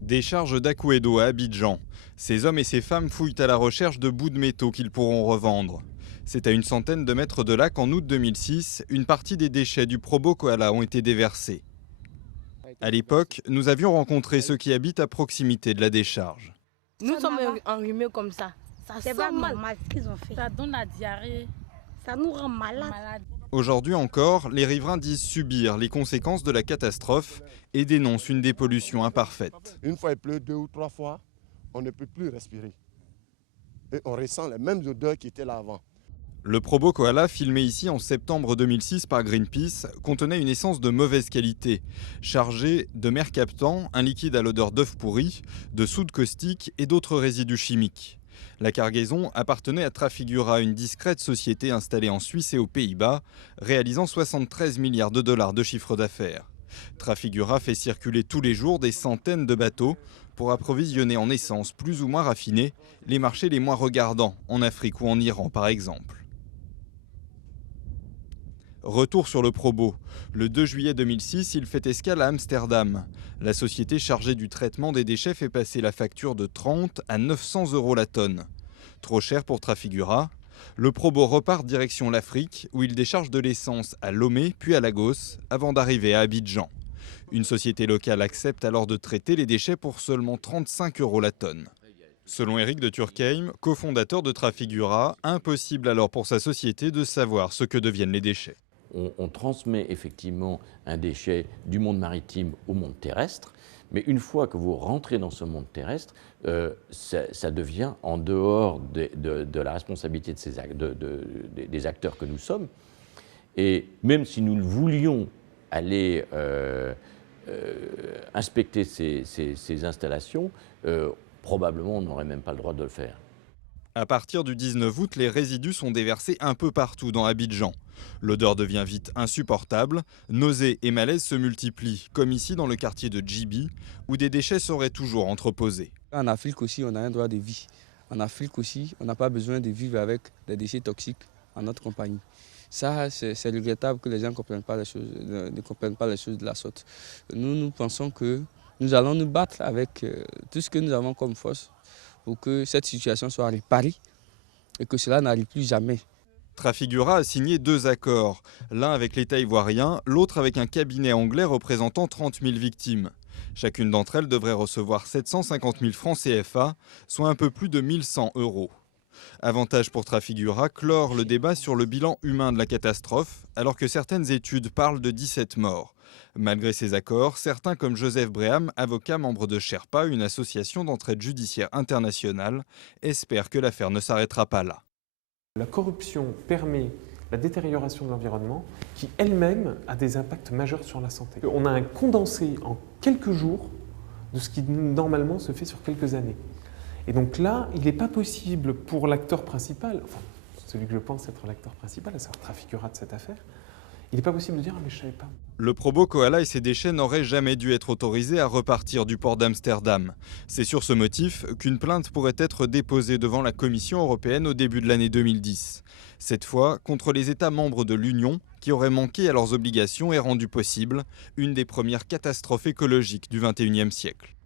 Décharge d'Akuedo à Abidjan. Ces hommes et ces femmes fouillent à la recherche de bouts de métaux qu'ils pourront revendre. C'est à une centaine de mètres de là qu'en août 2006, une partie des déchets du Probo Koala ont été déversés. À l'époque, nous avions rencontré ceux qui habitent à proximité de la décharge. Nous sommes enrhumés comme ça. Ça C'est sent pas mal. normal ce qu'ils ont fait. Ça donne la diarrhée. Ça nous rend malades. Aujourd'hui encore, les riverains disent subir les conséquences de la catastrophe et dénoncent une dépollution imparfaite. Une fois il pleut 2 ou 3 fois, on ne peut plus respirer. Et on ressent les mêmes odeurs qui étaient là avant. Le Probo Koala, filmé ici en septembre 2006 par Greenpeace, contenait une essence de mauvaise qualité, chargée de mercaptan, un liquide à l'odeur d'œuf pourri, de soude caustique et d'autres résidus chimiques. La cargaison appartenait à Trafigura, une discrète société installée en Suisse et aux Pays-Bas, réalisant 73 milliards de dollars de chiffre d'affaires. Trafigura fait circuler tous les jours des centaines de bateaux pour approvisionner en essence plus ou moins raffinée les marchés les moins regardants, en Afrique ou en Iran par exemple. Retour sur le Probo. Le 2 juillet 2006, il fait escale à Amsterdam. La société chargée du traitement des déchets fait passer la facture de 30 à 900 € la tonne. Trop cher pour Trafigura. Le Probo repart direction l'Afrique, où il décharge de l'essence à Lomé puis à Lagos, avant d'arriver à Abidjan. Une société locale accepte alors de traiter les déchets pour seulement 35 € la tonne. Selon Eric de Turckheim, cofondateur de Trafigura, impossible alors pour sa société de savoir ce que deviennent les déchets. On transmet effectivement un déchet du monde maritime au monde terrestre, mais une fois que vous rentrez dans ce monde terrestre, ça devient en dehors de la responsabilité des acteurs que nous sommes. Et même si nous voulions aller inspecter ces installations, probablement on n'aurait même pas le droit de le faire. À partir du 19 août, les résidus sont déversés un peu partout dans Abidjan. L'odeur devient vite insupportable, nausées et malaises se multiplient, comme ici dans le quartier de Djibi, où des déchets seraient toujours entreposés. En Afrique aussi, on a un droit de vie. En Afrique aussi, on n'a pas besoin de vivre avec des déchets toxiques en notre compagnie. Ça, c'est regrettable que les gens ne comprennent pas les choses de la sorte. Nous pensons que nous allons nous battre avec tout ce que nous avons comme force pour que cette situation soit réparée et que cela n'arrive plus jamais. Trafigura a signé 2 accords, l'un avec l'État ivoirien, l'autre avec un cabinet anglais représentant 30 000 victimes. Chacune d'entre elles devrait recevoir 750 000 francs CFA, soit un peu plus de 1 100 €. Avantage pour Trafigura, clore le débat sur le bilan humain de la catastrophe, alors que certaines études parlent de 17 morts. Malgré ces accords, certains comme Joseph Breham, avocat membre de Sherpa, une association d'entraide judiciaire internationale, espèrent que l'affaire ne s'arrêtera pas là. La corruption permet la détérioration de l'environnement qui elle-même a des impacts majeurs sur la santé. On a un condensé en quelques jours de ce qui normalement se fait sur quelques années. Et donc là, il n'est pas possible pour l'acteur principal, enfin celui que je pense être l'acteur principal, à savoir Trafigura de cette affaire, il n'est pas possible de dire « ah mais je ne savais pas ». Le Probo Koala et ses déchets n'auraient jamais dû être autorisés à repartir du port d'Amsterdam. C'est sur ce motif qu'une plainte pourrait être déposée devant la Commission européenne au début de l'année 2010. Cette fois, contre les États membres de l'Union qui auraient manqué à leurs obligations et rendu possible une des premières catastrophes écologiques du XXIe siècle.